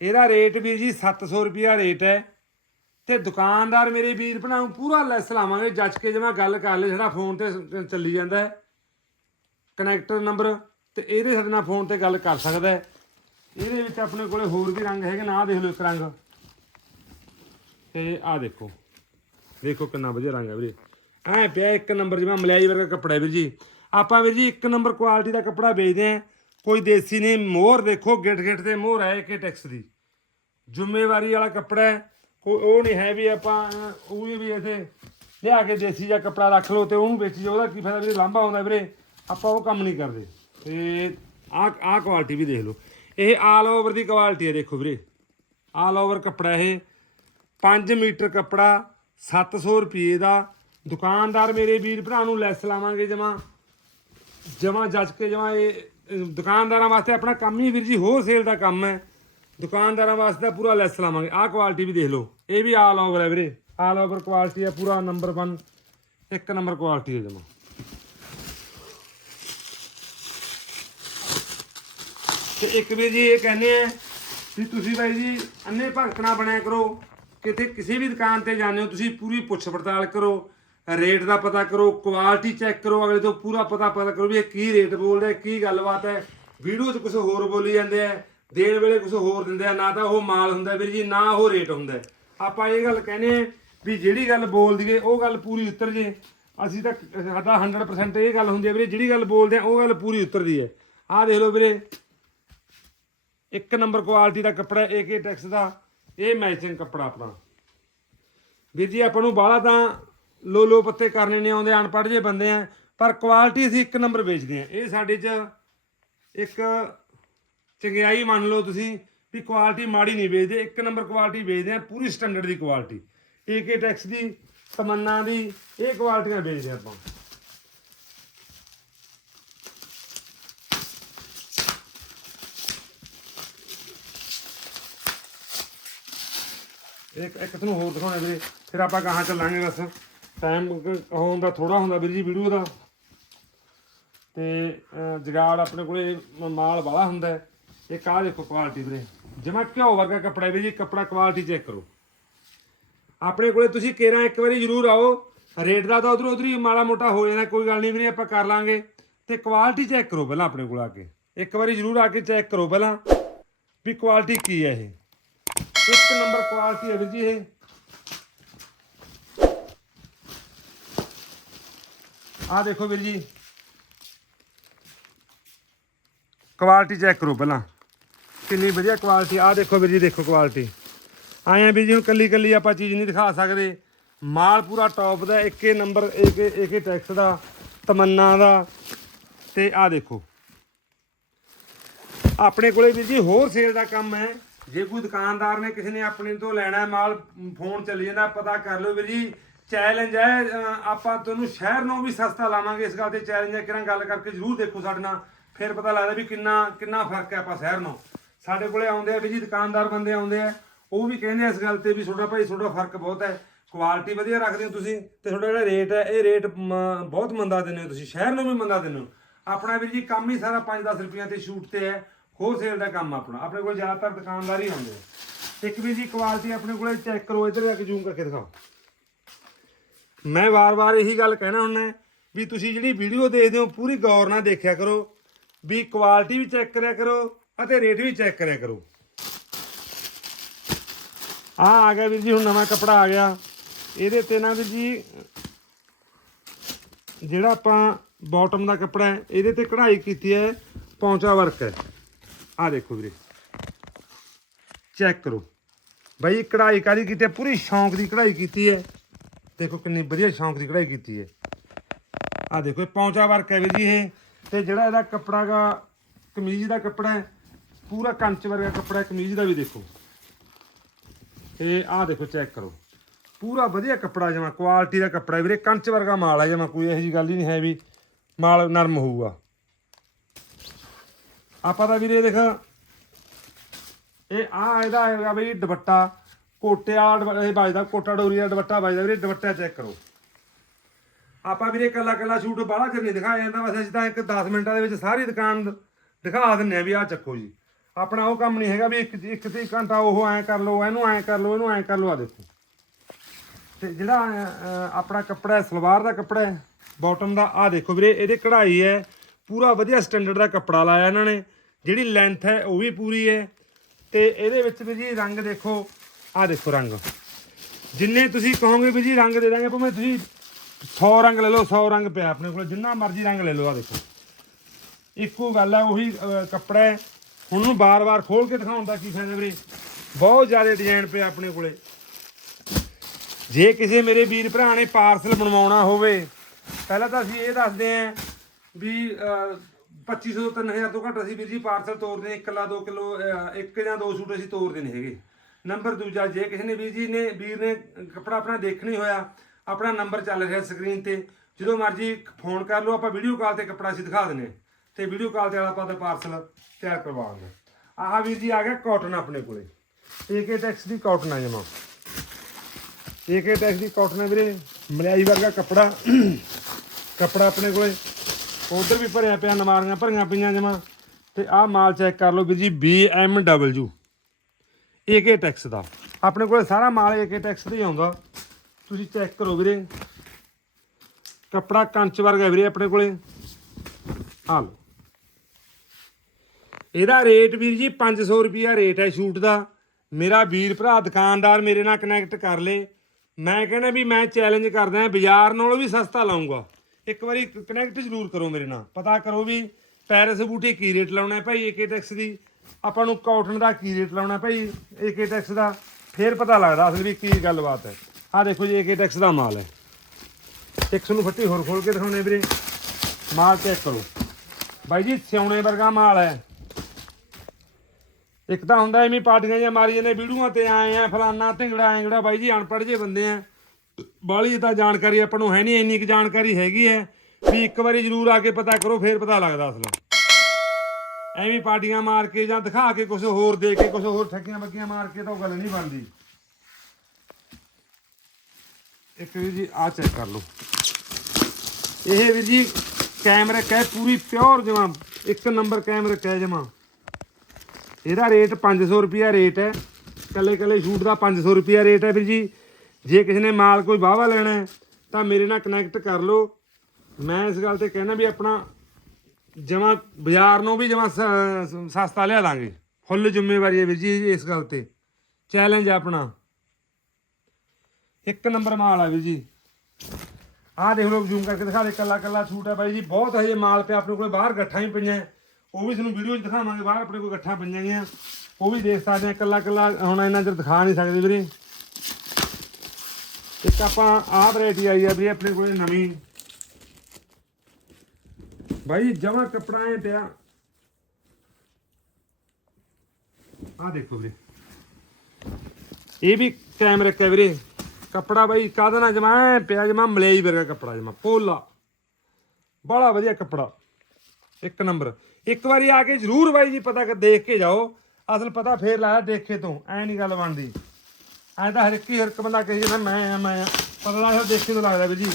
A: ਇਹਦਾ ਰੇਟ ਵੀਰ ਜੀ 700 ਰੁਪਿਆ ਰੇਟ ਹੈ। ਤੇ ਦੁਕਾਨਦਾਰ ਮੇਰੇ ਵੀਰ ਭਰਾ ਨੂੰ ਪੂਰਾ ਲੈਸ ਲਾਵਾਂਗੇ, ਜੱਜ ਕੇ ਜਿਵੇਂ ਗੱਲ ਕਰ ਲੈ, ਜਿਹੜਾ ਫੋਨ ਤੇ ਚੱਲੀ ਜਾਂਦਾ ਹੈ। ਕਨੈਕਟਰ ਨੰਬਰ ਤੇ ਇਹਦੇ ਸਾਡੇ ਨਾਲ ਫੋਨ ਤੇ ਗੱਲ ਕਰ ਸਕਦਾ ਹੈ। ਇਹਦੇ ਵਿੱਚ ਆਪਣੇ ਕੋਲੇ ਹੋਰ ਵੀ ਰੰਗ ਹੈਗੇ, ਨਾ ਆਹ ਦੇਖ ਲਓ ਇੱਕ ਰੰਗ। ਤੇ ਆਹ ਦੇਖੋ। ਦੇਖੋ ਕਿੰਨਾ ਵਧੀਆ ਰੰਗ ਹੈ ਵੀਰੇ। ਐ ਪਿਆ ਇੱਕ ਨੰਬਰ ਜਿਵੇਂ ਮਲਾਈ ਵਰਗਾ ਕੱਪੜਾ ਵੀਰ ਜੀ। ਆਪਾਂ ਵੀਰ ਜੀ ਇੱਕ ਨੰਬਰ ਕੁਆਲਿਟੀ ਦਾ ਕੱਪੜਾ ਵੇਚਦੇ ਆ ਕੋਈ ਦੇਸੀ ਨਹੀਂ ਮੋਹਰ ਦੇਖੋ ਗਿੱਟ ਗਿੱਟ ਤੇ ਮੋਹਰ ਹੈ ਕਿ ਟੈਕਸ ਦੀ। ਜ਼ਿੰਮੇਵਾਰੀ ਵਾਲਾ ਕੱਪੜਾ ਹੈ। ਕੋਈ ਉਹ ਨਹੀਂ ਹੈ ਵੀ ਆਪਾਂ ਅਹ, ਉਹ ਵੀ ਵੀ ਇੱਥੇ ਲਿਆ ਕੇ ਦੇਸੀ ਜਿਹਾ ਕੱਪੜਾ ਰੱਖ ਲਓ ਤੇ ਉਹਨੂੰ ਵੇਚੀ ਜਾਓ ਉਹਦਾ ਕੀ ਫਾਇਦਾ ਵੀਰੇ? ਲਾਂਭਾ ਆਉਂਦਾ ਵੀਰੇ। ਆਪਾਂ ਉਹ ਕੰਮ ਨਹੀਂ ਕਰਦੇ। ਤੇ ਆਹ ਆਹ ਕੁਆਲਿਟੀ ਵੀ ਦੇਖ ਲਓ। ਇਹ ਆਲ ਓਵਰ ਦੀ ਕੁਆਲਿਟੀ ਹੈ ਦੇਖੋ ਵੀਰੇ। ਆਲ ਓਵਰ ਕੱਪੜਾ ਇਹ। 5 ਮੀਟਰ ਕੱਪੜਾ 700 ਰੁਪਏ ਦਾ ਦੁਕਾਨਦਾਰ ਮੇਰੇ ਵੀਰ ਭਰਾ ਨੂੰ ਲੈਸ ਲਾਵਾਂਗੇ ਜਮਾ। ਜਮਾ ਜੱਜ ਕੇ ਜਮਾ ਇਹ ਦੁਕਾਨਦਾਰਾਂ ਵਾਸਤੇ ਆਪਣਾ ਕੰਮ ਹੀ ਵੀਰ ਜੀ ਹੋਲਸੇਲ ਦਾ ਕੰਮ ਹੈ। ਦੁਕਾਨਦਾਰਾਂ ਵਾਸਤੇ ਪੂਰਾ ਲੈਸ ਲਾਵਾਂਗੇ। ਆਹ ਕੁਆਲਿਟੀ ਵੀ ਦੇਖ ਲਓ। ਇਹ ਵੀ ਆਲ ਓਵਰ ਹੈ ਵੀਰੇ। ਆਲ ਓਵਰ ਕੁਆਲਿਟੀ ਹੈ, ਪੂਰਾ ਨੰਬਰ 1 ਇੱਕ ਨੰਬਰ ਕੁਆਲਿਟੀ ਹੈ ਜਮਾ। ਤੇ ਇੱਕ ਵੀਰ ਜੀ ਇਹ ਕਹਿੰਦੇ ਆ ਵੀ ਤੁਸੀਂ ਬਾਈ ਜੀ ਅੰਨੇ ਭਗਤਣਾ ਬਣਿਆ ਕਰੋ ਕਿਤੇ ਕਿਸੇ ਵੀ ਦੁਕਾਨ ਤੇ ਜਾਂਦੇ ਹੋ, ਤੁਸੀਂ ਪੂਰੀ ਪੁੱਛ ਪੜਤਾਲ ਕਰੋ। ਰੇਟ ਦਾ ਪਤਾ ਕਰੋ ਕੁਆਲਿਟੀ ਚੈੱਕ ਕਰੋ, ਅਗਲੇ ਤੋਂ ਪੂਰਾ ਪਤਾ ਪਤਾ ਕਰੋ ਵੀ ਇਹ ਕੀ ਰੇਟ ਬੋਲਦਾ ਕੀ ਗੱਲਬਾਤ ਹੈ। ਵੀਡੀਓ 'ਚ ਕੁਝ ਹੋਰ ਬੋਲੀ ਜਾਂਦੇ ਆ ਦੇਣ ਵੇਲੇ ਕੁਝ ਹੋਰ ਦਿੰਦੇ ਆ ਨਾ ਤਾਂ ਉਹ ਮਾਲ ਹੁੰਦਾ ਵੀਰ ਜੀ, ਨਾ ਉਹ ਰੇਟ ਹੁੰਦਾ ਆਪਾਂ ਇਹ ਗੱਲ ਕਹਿੰਦੇ ਆ ਵੀ ਜਿਹੜੀ ਗੱਲ ਬੋਲ ਦਈਏ, ਉਹ ਗੱਲ ਪੂਰੀ ਉਤਰ ਜੇ। ਅਸੀਂ ਤਾਂ ਸਾਡਾ 100% ਇਹ ਗੱਲ ਹੁੰਦੀ ਹੈ ਵੀਰੇ, ਜਿਹੜੀ ਗੱਲ ਬੋਲਦੇ ਆ ਉਹ ਗੱਲ ਪੂਰੀ ਉਤਰਦੀ ਹੈ। ਆਹ ਦੇਖ ਲਓ ਵੀਰੇ, ਇੱਕ ਨੰਬਰ ਕੁਆਲਿਟੀ ਦਾ ਕੱਪੜਾ ਏਕੇ ਟੈਕਸ ਦਾ, ਇਹ ਮੈਚਿੰਗ ਕੱਪੜਾ ਆਪਣਾ। ਵੀਰ ਜੀ, ਆਪਾਂ ਨੂੰ ਬਾਹਲਾ ਤਾਂ ਲੋ ਲੋ ਪੱਤੇ ਕਰਨੇ ਨਹੀਂ ਆਉਂਦੇ ਅਨਪੜ੍ਹ ਜੇ ਬੰਦੇ ਆ, ਪਰ ਕੁਆਲਿਟੀ ਅਸੀਂ ਇੱਕ ਨੰਬਰ ਵੇਚਦੇ ਆ। ਇਹ ਸਾਡੇ 'ਚ ਇੱਕ ਚੰਗਿਆਈ ਮੰਨ ਲਓ ਤੁਸੀਂ ਵੀ ਕੁਆਲਿਟੀ ਮਾੜੀ ਨਹੀਂ ਵੇਚਦੇ, ਇੱਕ ਨੰਬਰ ਕੁਆਲਿਟੀ ਵੇਚਦੇ ਆ, ਪੂਰੀ ਸਟੈਂਡਰਡ ਦੀ ਕੁਆਲਿਟੀ ਏਕੇ ਟੈਕਸ ਦੀ, ਤਮੰਨਾ ਦੀ, ਇਹ ਕੁਆਲਿਟੀਆਂ ਵੇਚਦੇ ਆਪਾਂ। ਇੱਕ ਇੱਕ ਤੁਹਾਨੂੰ ਹੋਰ ਦਿਖਾਉਣਾ ਵੀਰੇ, ਫਿਰ ਆਪਾਂ ਗਾਹਾਂ ਚੱਲਾਂਗੇ ਬਸ। ਟਾਈਮ ਹੁੰਦਾ ਥੋੜਾ ਹੁੰਦਾ ਵੀਰ ਜੀ ਵੀਡੀਓ ਦਾ। ਤੇ ਜਗਾੜ ਆਪਣੇ ਕੋਲੇ ਮਾਲ ਵਾਲਾ ਹੁੰਦਾ ਇਹ ਇੱਕ ਆਹ ਦੇਖੋ ਕੁਆਲਿਟੀ ਵੀਰੇ। ਜਮਾ ਘਿਓ ਵਰਗਾ ਕੱਪੜਾ ਵੀਰ ਜੀ, ਕੱਪੜਾ ਕੁਆਲਿਟੀ ਚੈੱਕ ਕਰੋ। ਆਪਣੇ ਕੋਲੇ ਤੁਸੀਂ ਕੇਰਾਂ ਇੱਕ ਵਾਰੀ ਜ਼ਰੂਰ ਆਓ। ਰੇਟ ਦਾ ਤਾਂ ਉਧਰ ਉਧਰ ਹੀ ਮਾੜਾ ਮੋਟਾ ਹੋ ਜਾਣਾ, ਕੋਈ ਗੱਲ ਨਹੀਂ ਵੀਰੇ, ਆਪਾਂ ਕਰ ਲਾਂਗੇ। ਤੇ ਕੁਆਲਿਟੀ ਚੈੱਕ ਕਰੋ ਪਹਿਲਾਂ ਆਪਣੇ ਕੋਲ ਆ ਕੇ। ਇੱਕ ਵਾਰੀ ਜ਼ਰੂਰ ਆ ਕੇ ਚੈੱਕ ਕਰੋ ਪਹਿਲਾਂ ਵੀ ਕੁਆਲਿਟੀ ਕੀ ਹੈ ਇਹ। ਇੱਕ ਨੰਬਰ ਕੁਆਲਿਟੀ ਹੈ ਵੀਰ ਜੀ ਇਹ। ਆਹ ਦੇਖੋ ਵੀਰ ਜੀ। ਕੁਆਲਿਟੀ ਚੈੱਕ ਕਰੋ ਪਹਿਲਾਂ। ਕਿੰਨੀ ਵਧੀਆ ਕੁਆਲਿਟੀ ਆਹ ਦੇਖੋ ਵੀਰ ਜੀ, ਦੇਖੋ ਕੁਆਲਿਟੀ ਆਏ ਆ ਵੀਰ ਜੀ, ਹੁਣ ਕੱਲੀ ਕੱਲੀ ਆਪਾਂ ਚੀਜ਼ ਨਹੀਂ ਦਿਖਾ ਸਕਦੇ। ਮਾਲ ਪੂਰਾ ਟੌਪ ਦਾ, ਇੱਕੇ ਨੰਬਰ ਏਕੇ ਏਕੇ ਟੈਕਸ ਦਾ, ਤਮੰਨਾ ਦਾ। ਤੇ ਆਹ ਦੇਖੋ। ਆਪਣੇ ਕੋਲੇ ਵੀਰ ਜੀ ਹੋਰ ਸੇਲ ਦਾ ਕੰਮ ਹੈ। ਜੇ ਕੋਈ ਦੁਕਾਨਦਾਰ ਨੇ ਕਿਸੇ ਨੇ ਆਪਣੇ ਤੋਂ ਲੈਣਾ ਮਾਲ ਫੋਨ ਚੱਲ ਜਾਂਦਾ, ਪਤਾ ਕਰ ਲਓ ਵੀਰ ਜੀ। ਚੈਲੰਜ ਹੈ, ਅਹ, ਆਪਾਂ ਤੁਹਾਨੂੰ ਸ਼ਹਿਰ ਨੂੰ ਵੀ ਸਸਤਾ ਲਾਵਾਂਗੇ ਇਸ ਗੱਲ ਤੇ ਚੈਲੰਜ ਹੈ। ਕਿਰਾਂ ਗੱਲ ਕਰਕੇ ਜ਼ਰੂਰ ਦੇਖੋ ਸਾਡੇ ਨਾਲ। ਫਿਰ ਪਤਾ ਲੱਗਦਾ ਵੀ ਕਿੰਨਾ ਕਿੰਨਾ ਫ਼ਰਕ ਹੈ ਆਪਾਂ ਸ਼ਹਿਰ ਨੂੰ। ਸਾਡੇ ਕੋਲੇ ਆਉਂਦੇ ਆ ਵੀ ਜੀ, ਦੁਕਾਨਦਾਰ ਬੰਦੇ ਆਉਂਦੇ ਆ। ਉਹ ਵੀ ਕਹਿੰਦੇ ਆ ਇਸ ਗੱਲ ਤੇ ਵੀ ਤੁਹਾਡਾ ਭਾਈ, ਤੁਹਾਡਾ ਫ਼ਰਕ ਬਹੁਤ ਹੈ। ਕੁਆਲਿਟੀ ਵਧੀਆ ਰੱਖਦੇ ਹੋ ਤੁਸੀਂ ਤੇ ਤੁਹਾਡਾ ਜਿਹੜਾ ਰੇਟ ਹੈ, ਇਹ ਰੇਟ ਮ- ਬਹੁਤ ਮੰਦਾ ਦਿੰਦੇ ਹੋ ਤੁਸੀਂ। ਸ਼ਹਿਰ ਨੂੰ ਵੀ ਮੰਦਾ ਦਿੰਦੇ ਹੋ। ਆਪਣਾ ਵੀਰ ਜੀ, ਕੰਮ ਹੀ ਸਾਰਾ 5-10 ਰੁਪਈਆ ਤੇ ਛੂਟ ਤੇ ਹੈ। ਹੋਲਸੇਲ ਦਾ ਕੰਮ ਆਪਣਾ। ਆਪਣੇ ਕੋਲ ਜ਼ਿਆਦਾਤਰ ਦੁਕਾਨਦਾਰ ਹੀ ਆਉਂਦੇ ਆ। ਇੱਕ ਵੀ ਜੀ ਕੁਆਲਿਟੀ ਆਪਣੇ ਕੋਲੇ ਚੈੱਕ ਕਰੋ, ਇੱਧਰ ਜਾ ਕੇ ਜ਼ੂਮ ਕਰਕੇ ਦਿਖਾਓ। ਮੈਂ ਵਾਰ-ਵਾਰ ਇਹੀ ਗੱਲ ਕਹਿਣਾ ਹੁੰਦਾ ਵੀ ਤੁਸੀਂ ਜਿਹੜੀ ਵੀਡੀਓ ਦੇਖਦੇ ਹੋ, ਪੂਰੀ ਗੌਰ ਨਾਲ ਦੇਖਿਆ ਕਰੋ, ਵੀ ਕੁਆਲਿਟੀ ਵੀ ਚੈੱਕ ਕਰਿਆ ਕਰੋ ਅਤੇ ਰੇਟ ਵੀ ਚੈੱਕ ਕਰਿਆ ਕਰੋ। ਆ ਆ ਗਿਆ ਵੀਰ ਜੀ, ਹੁਣ ਨਵਾਂ ਕੱਪੜਾ ਆ ਗਿਆ। ਇਹਦੇ ਤੇ ਨਾ ਵੀਰ ਜੀ, ਜਿਹੜਾ ਆਪਾਂ ਬਾਟਮ ਦਾ ਕੱਪੜਾ ਹੈ, ਇਹਦੇ ਤੇ ਕਢਾਈ ਕੀਤੀ ਹੈ, ਪੌਂਚਾ ਵਰਕ ਹੈ। ਆ ਦੇਖੋ ਵੀਰੇ। ਚੈੱਕ ਕਰੋ। ਬਾਈ, ਕਢਾਈ ਕਾਦੀ ਕੀਤੀ ਹੈ? ਪੂਰੀ ਸ਼ੌਂਕ ਦੀ ਕਢਾਈ ਕੀਤੀ ਹੈ। ਦੇਖੋ ਕਿੰਨੀ ਵਧੀਆ ਸ਼ੌਂਕ ਦੀ ਕਢਾਈ ਕੀਤੀ ਹੈ ਆ ਦੇਖੋ, ਇਹ ਪੌਂਚਾ ਵਰਕ ਹੈ ਵੀਰ ਜੀ ਇਹ। ਤੇ ਜਿਹੜਾ ਇਹਦਾ ਕੱਪੜਾ ਗਾ, ਕਮੀਜ਼ ਦਾ ਕੱਪੜਾ ਹੈ, ਪੂਰਾ ਕੰਚ ਵਰਗਾ ਕੱਪੜਾ ਕਮੀਜ਼ ਦਾ ਵੀ ਦੇਖੋ। ਇਹ ਆਹ ਦੇਖੋ, ਚੈੱਕ ਕਰੋ। ਪੂਰਾ ਵਧੀਆ ਕੱਪੜਾ ਜਮਾ ਕੁਆਲਿਟੀ ਦਾ ਕੱਪੜਾ ਵੀਰੇ। ਕੰਚ ਵਰਗਾ ਮਾਲ ਹੈ, ਜਮਾ ਕੋਈ ਇਹੋ ਜੀ ਗੱਲ ਹੀ ਨਹੀਂ ਹੈ ਵੀ ਮਾਲ ਨਰਮ ਹੋਊਗਾ। ਆਪਾਂ ਤਾਂ ਵੀਰੇ ਦੇਖ, ਇਹ ਆ ਇਹਦਾ ਹੈਗਾ ਬਈ ਦੁਪੱਟਾ। ਕੋਟੇ ਵਾਲਾ ਇਹ ਵੱਜਦਾ, ਕੋਟਾ ਡੋਰੀ ਦਾ ਦੁਪੱਟਾ ਵੱਜਦਾ ਵੀਰੇ, ਦੁਪੱਟਾ ਚੈੱਕ ਕਰੋ। ਆਪਾਂ ਵੀਰੇ ਕੱਲਾ ਕੱਲਾ ਸ਼ੂਟ ਬਾਹਲਾ ਚਿਰ ਨਹੀਂ ਦਿਖਾਇਆ ਜਾਂਦਾ, ਬਸ ਅਸੀਂ ਤਾਂ ਇੱਕ 10 ਮਿੰਟਾਂ ਦੇ ਵਿੱਚ ਸਾਰੀ ਦੁਕਾਨ ਦਿਖਾ ਦਿੰਨੇ ਆ ਵੀ ਆਹ ਚੱਕੋ ਜੀ। ਆਪਣਾ ਉਹ ਕੰਮ ਨਹੀਂ ਹੈਗਾ ਵੀ ਇੱਕ ਇੱਕ ਤੇ ਘੰਟਾ ਉਹ ਐਂ ਕਰ ਲਓ, ਇਹਨੂੰ ਐਂ ਕਰ ਲਓ, ਇਹਨੂੰ ਐਂ ਕਰ ਲਓ ਆ ਦੇਖੋ। ਤੇ ਜਿਹੜਾ ਆਪਣਾ ਕੱਪੜਾ ਸਲਵਾਰ ਦਾ ਕੱਪੜਾ ਹੈ ਬਾਟਮ ਦਾ ਆ ਦੇਖੋ ਵੀਰੇ, ਇਹਦੇ ਕਢਾਈ ਹੈ, ਪੂਰਾ ਵਧੀਆ ਸਟੈਂਡਰਡ ਦਾ ਕੱਪੜਾ ਲਾਇਆ ਇਹਨਾਂ ਨੇ, ਜਿਹੜੀ ਲੈਂਥ ਹੈ ਉਹ ਵੀ ਪੂਰੀ ਹੈ। ਤੇ ਇਹਦੇ ਵਿੱਚ ਵੀ ਜੀ ਰੰਗ ਦੇਖੋ ਆ ਦੇਖੋ ਰੰਗ। ਜਿੰਨੇ ਤੁਸੀਂ ਕਹੋਗੇ ਵੀ ਜੀ ਰੰਗ ਦੇ ਦਾਂਗੇ ਭਾਵੇਂ ਤੁਸੀਂ 100 ਰੰਗ ਲੈ ਲਓ 100 ਰੰਗ ਪਿਆ ਆਪਣੇ ਕੋਲ ਜਿੰਨਾ ਮਰਜ਼ੀ ਰੰਗ ਲੈ ਲਓ ਆ ਦੇਖੋ। ਇੱਕੋ ਗੱਲ ਹੈ ਉਹੀ ਕੱਪੜਾ ਹੈ। ਹੁਣ ਨੂੰ ਬਾਰ-ਬਾਰ ਖੋਲ ਕੇ ਦਿਖਾਉਣ ਦਾ ਕੀ ਫਾਇਦਾ ਵੀਰੇ? ਬਹੁਤ ਜ਼ਿਆਦਾ ਡਿਜ਼ਾਈਨ ਪਿਆ ਆਪਣੇ ਕੋਲੇ। ਜੇ ਕਿਸੇ ਮੇਰੇ ਵੀਰ ਭਰਾ ਨੇ ਪਾਰਸਲ ਬਣਵਾਉਣਾ ਹੋਵੇ ਪਹਿਲਾਂ ਤਾਂ ਅਸੀਂ ਇਹ ਦੱਸਦੇ ਆਂ ਵੀ ਅਹ, 2500 ਤੋਂ 3000 ਤੋਂ ਘੱਟ ਅਸੀਂ ਵੀਰ ਜੀ ਪਾਰਸਲ ਤੋਰਦੇ ਹਾਂ 1 ਕਿੱਲਾ 2 ਕਿਲੋ ਇੱਕ ਜਾਂ ਦੋ ਸੂਟ ਅਸੀਂ ਤੋਰਦੇ ਨਹੀਂ ਹੈਗੇ। ਨੰਬਰ ਦੂਜਾ, ਜੇ ਕਿਸੇ ਨੇ ਵੀਰ ਜੀ ਨੇ, ਵੀਰ ਨੇ ਕੱਪੜਾ ਆਪਣਾ ਦੇਖਣੀ ਹੋਇਆ, ਆਪਣਾ ਨੰਬਰ ਚੱਲ ਰਿਹਾ ਸਕਰੀਨ ਤੇ। ਜਦੋਂ ਮਰਜ਼ੀ ਫੋਨ ਕਰ ਲਓ, ਆਪਾਂ ਵੀਡੀਓ ਕਾਲ ਤੇ ਕੱਪੜਾ ਅਸੀਂ ਦਿਖਾ ਦਿੰਦੇ ਹਾਂ। ਤੇ ਵੀਡੀਓ ਕਾਲ ਤੇ ਆਪਾਂ ਦਾ ਪਾਰਸਲ ਤਿਆਰ ਕਰਵਾਵਾਂਗੇ ਆਹ ਵੀਰ ਜੀ ਆ ਗਿਆ ਕਾਟਨ ਆਪਣੇ ਕੋਲੇ। ਏਕੇ ਟੈਕਸ ਦੀ ਕਾਟਨ ਆ ਜਮਾ ਏਕੇ ਟੈਕਸ ਦੀ ਕਾਟਨ ਹੈ ਵੀਰੇ, ਮਲਾਈ ਵਰਗਾ ਕੱਪੜਾ। ਕੱਪੜਾ ਆਪਣੇ ਕੋਲੇ। ਉਧਰ ਵੀ ਭਰਿਆ ਪਿਆ ਨਮਾਰੀਆਂ ਭਰੀਆਂ ਪਈਆਂ ਜਮਾ ਤੇ ਆਹ ਮਾਲ ਚੈੱਕ ਕਰ ਲਓ ਵੀਰ ਜੀ BMW ਏਕੇ ਟੈਕਸ ਦਾ। ਆਪਣੇ ਕੋਲ ਸਾਰਾ ਮਾਲ ਏਕੇ ਟੈਕਸ ਦਾ ਹੀ ਆਉਂਦਾ। ਤੁਸੀਂ ਚੈੱਕ ਕਰੋ ਵੀਰੇ। ਕੱਪੜਾ ਕੰਚ ਵਰਗਾ ਵੀਰੇ ਆਪਣੇ ਕੋਲੇ। ਆ ਲਓ। ਇਹਦਾ ਰੇਟ ਵੀਰ ਜੀ 500 ਰੁਪਿਆ ਰੇਟ ਹੈ ਸ਼ੂਟ ਦਾ। ਮੇਰਾ ਵੀਰ ਭਰਾ ਦੁਕਾਨਦਾਰ ਮੇਰੇ ਨਾਲ ਕਨੈਕਟ ਕਰ ਲੇ। ਮੈਂ ਕਹਿੰਦਾ ਵੀ ਮੈਂ ਚੈਲੰਜ ਕਰਦਾ ਬਾਜ਼ਾਰ ਨਾਲੋਂ ਵੀ ਸਸਤਾ ਲਾਉਂਗਾ। ਇੱਕ ਵਾਰੀ ਕਨੈਕਟ ਜ਼ਰੂਰ ਕਰੋ ਮੇਰੇ ਨਾਲ। ਪਤਾ ਕਰੋ ਵੀ ਪੈਰਿਸ ਬੂਟੀ ਕੀ ਰੇਟ ਲਾਉਣਾ ਭਾਈ ਏਕੇ ਟੈਕਸ ਦੀ। ਆਪਾਂ ਨੂੰ ਕਾਟਨ ਦਾ ਕੀ ਰੇਟ ਲਾਉਣਾ ਭਾਈ? ਏਕੇ ਟੈਕਸ ਦਾ ਫੇਰ ਪਤਾ ਲੱਗਦਾ ਅਸਲ ਵੀ ਕੀ ਗੱਲਬਾਤ ਹੈ। ਆਹ ਦੇਖੋ ਜੀ ਏਕੇ ਟੈਕਸ ਦਾ ਮਾਲ ਹੈ। ਇੱਕ ਨੂੰ ਫੱਟੀ ਹੋਰ ਖੋਲ ਕੇ ਦਿਖਾਉਣੇ ਵੀਰੇ। ਮਾਲ ਚੈੱਕ ਕਰੋ। ਬਾਈ ਜੀ, ਸਿਉਣੇ ਵਰਗਾ ਮਾਲ ਹੈ। ਇੱਕ ਤਾਂ ਹੁੰਦਾ ਐਵੇਂ ਪਾਰਟੀਆਂ ਜਾਂ ਮਾਰੀ ਜਾਂਦੇ ਵੀਡੀਓਆਂ ਤੇ ਆਏ ਆ, ਫਲਾਨਾ ਢਿੰਗੜਾ ਐਂਗੜਾ ਬਾਈ ਜੀ ਅਨਪੜ੍ਹ ਜੇ ਬੰਦੇ ਆ। ਬਾਹਲੀ ਤਾਂ ਜਾਣਕਾਰੀ ਆਪਾਂ ਨੂੰ ਹੈ ਨਹੀਂ, ਇੰਨੀ ਕੁ ਜਾਣਕਾਰੀ ਹੈਗੀ ਹੈ। ਵੀ ਇੱਕ ਵਾਰੀ ਜ਼ਰੂਰ ਆ ਕੇ ਪਤਾ ਕਰੋ, ਫੇਰ ਪਤਾ ਲੱਗਦਾ ਅਸਲ। ਐਵੇਂ ਪਾਰਟੀਆਂ ਮਾਰ ਕੇ ਜਾਂ ਦਿਖਾ ਕੇ ਕੁਝ ਹੋਰ ਦੇ ਕੇ ਕੁਝ ਹੋਰ ਠੱਗੀਆਂ ਬੱਗੀਆਂ ਮਾਰ ਕੇ ਤਾਂ ਉਹ ਗੱਲ ਨਹੀਂ ਬਣਦੀ। ਇੱਕ ਵੀਰ ਜੀ ਆ ਚੈੱਕ ਕਰ ਲਓ। ਇਹ ਵੀਰ ਜੀ, ਕੈਮਰਾ ਕੈ ਪੂਰੀ ਪਿਓਰ ਜਮਾ ਇੱਕ ਨੰਬਰ ਕੈਮਰਾ ਕੈ ਜਮਾ ਇਹਦਾ ਰੇਟ 500 ਰੁਪਿਆ ਰੇਟ ਹੈ। ਕੱਲੇ ਕੱਲੇ ਸ਼ੂਟ ਦਾ 500 ਰੁਪਿਆ ਰੇਟ ਹੈ ਵੀਰ ਜੀ। ਜੇ ਕਿਸੇ ਨੇ ਮਾਲ ਕੋਈ ਵਾਹਵਾ ਲੈਣਾ ਹੈ, ਤਾਂ ਮੇਰੇ ਨਾਲ ਕਨੈਕਟ ਕਰ ਲਓ। ਮੈਂ ਇਸ ਗੱਲ ਤੇ ਕਹਿਣਾ ਵੀ ਆਪਣਾ ਜਮਾ ਬਾਜ਼ਾਰ ਨੂੰ ਵੀ ਜਮਾ ਸਸਤਾ ਲਿਆ ਦਾਂਗੇ। ਫੁੱਲ ਜ਼ਿੰਮੇਵਾਰੀ ਹੈ ਵੀਰ ਜੀ ਇਸ ਗੱਲ ਤੇ। ਚੈਲੰਜ ਆਪਣਾ। ਇੱਕ ਨੰਬਰ ਮਾਲ ਆ ਵੀਰ ਜੀ। ਆਹ ਦੇਖ ਲਓ ਜ਼ੂਮ ਕਰਕੇ ਦਿਖਾ ਦੇ, ਕੱਲਾ ਕੱਲਾ ਛੂਟ ਹੈ ਬਾਈ ਜੀ। ਬਹੁਤ ਹਜੇ ਮਾਲ ਪਿਆ ਆਪਣੇ ਕੋਲ, ਬਾਹਰ ਗੱਠਾਂ ਹੀ ਪਈਆਂ। ਉਹ ਵੀ ਤੁਹਾਨੂੰ ਵੀਡੀਓ 'ਚ ਦਿਖਾਵਾਂਗੇ, ਬਾਹਰ ਆਪਣੇ ਕੋਲ ਗੱਠਾਂ ਪਈਆਂ ਗਈਆਂ। ਉਹ ਵੀ ਦੇਖ ਸਕਦੇ ਆ ਕੱਲਾ ਕੱਲਾ ਹੁਣ ਇਹਨਾਂ ਚਿਰ ਦਿਖਾ ਨਹੀਂ ਸਕਦੇ ਵੀਰੇ। ਇੱਕ ਆਪਾਂ ਆਹ ਵੈਰਾਈਟੀ ਆਈ ਆ ਵੀਰੇ ਆਪਣੇ ਕੋਲੇ ਨਵੀਂ। ਬਾਈ, ਜਮਾ ਕੱਪੜਾ ਹੈ ਪਿਆ। ਆਹ ਦੇਖੋ ਵੀਰੇ। ਇਹ ਵੀ ਕੈਮਰੇ ਕੈ ਵੀਰੇ। ਕੱਪੜਾ ਬਾਈ, ਕਾਹਦਾ ਨਾ ਜਮਾ ਐਂ ਪਿਆ ਜਮਾ ਮਲੇਈ ਵਰਗਾ ਕੱਪੜਾ ਜਮਾ, ਪੋਲਾ। ਬੜਾ ਵਧੀਆ ਕੱਪੜਾ। ਇੱਕ ਨੰਬਰ। ਇੱਕ ਵਾਰੀ ਆ ਕੇ ਜਰੂਰ ਬਾਈ ਜੀ ਪਤਾ ਕਰ, ਦੇਖ ਕੇ ਜਾਓ। ਅਸਲ ਪਤਾ ਫੇਰ ਲਾਇਆ ਦੇਖੇ ਤੋਂ, ਐ ਨਹੀਂ ਗੱਲ ਬਣਦੀ। ਐ ਤਾਂ ਹਰ ਇੱਕ ਹੀ, ਹਰ ਇੱਕ ਬੰਦਾ ਕਹੀ ਜਾਂਦਾ, ਮੈਂ ਮੈਂ ਪਤਾ ਲੱਗਦਾ ਦੇਖੇ ਤੋਂ ਲੱਗਦਾ ਵੀ ਜੀ।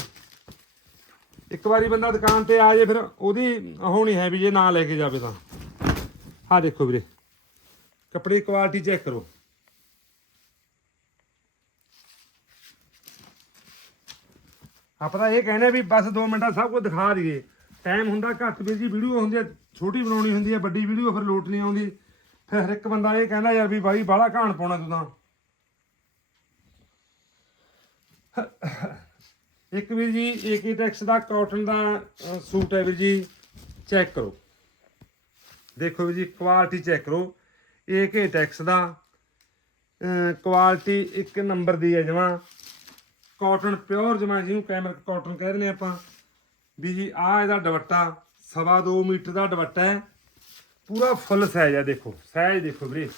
A: ਇੱਕ ਵਾਰੀ ਬੰਦਾ ਦੁਕਾਨ ਤੇ ਆ ਜੇ ਫਿਰ ਉਹਦੀ ਉਹ ਨਹੀਂ ਹੈ ਵੀ ਜੇ ਨਾ ਲੈ ਕੇ ਜਾਵੇ ਤਾਂ। ਆਹ ਦੇਖੋ ਵੀਰੇ। ਕੱਪੜੇ ਦੀ ਕੁਆਲਿਟੀ ਚੈੱਕ ਕਰੋ। ਆਪਾਂ ਤਾਂ ਇਹ ਕਹਿੰਦੇ ਵੀ ਬਸ 2 ਮਿੰਟਾਂ ਸਭ ਕੁਝ ਦਿਖਾ ਦਈਏ। ਟਾਈਮ ਹੁੰਦਾ ਘੱਟ ਵੀ ਜੀ ਵੀਡੀਓ ਹੁੰਦੀ ਹੈ ਛੋਟੀ ਬਣਾਉਣੀ ਹੁੰਦੀ ਹੈ ਵੱਡੀ ਵੀਡੀਓ ਫਿਰ ਲੋਟ ਨਹੀਂ ਆਉਂਦੀ। ਫਿਰ ਹਰ ਇੱਕ ਬੰਦਾ ਇਹ ਕਹਿੰਦਾ ਯਾਰ ਵੀ ਬਾਈ ਬਾਹਲਾ ਘਾਣ ਪਾਉਣਾ ਤੂੰ ਤਾਂ। ਇੱਕ ਵੀਰ ਜੀ ਏਕੇ ਟੈਕਸ ਦਾ ਕਾਟਨ ਦਾ ਸੂਟ ਹੈ ਵੀਰ ਜੀ ਚੈੱਕ ਕਰੋ। ਦੇਖੋ ਵੀਰ ਜੀ ਕੁਆਲਿਟੀ ਚੈੱਕ ਕਰੋ। ਏਕੇ ਟੈਕਸ ਦਾ ਕੁਆਲਿਟੀ ਇੱਕ ਨੰਬਰ ਦੀ ਹੈ ਜਮਾ। ਕਾਟਨ ਪਿਓਰ ਜਮਾ ਜਿਹਨੂੰ ਕੈਮਰ ਕਾਟਨ ਕਹਿ ਦਿੰਦੇ ਆਪਾਂ। ਵੀ ਜੀ ਆ ਇਹਦਾ ਦੁਪੱਟਾ, ਸਵਾ 2 ਮੀਟਰ ਦਾ ਦੁਪੱਟਾ ਹੈ। ਪੂਰਾ ਫੁੱਲ ਸਾਈਜ਼ ਹੈ, ਦੇਖੋ। ਸਾਈਜ਼ ਦੇਖੋ ਵੀਰੇ।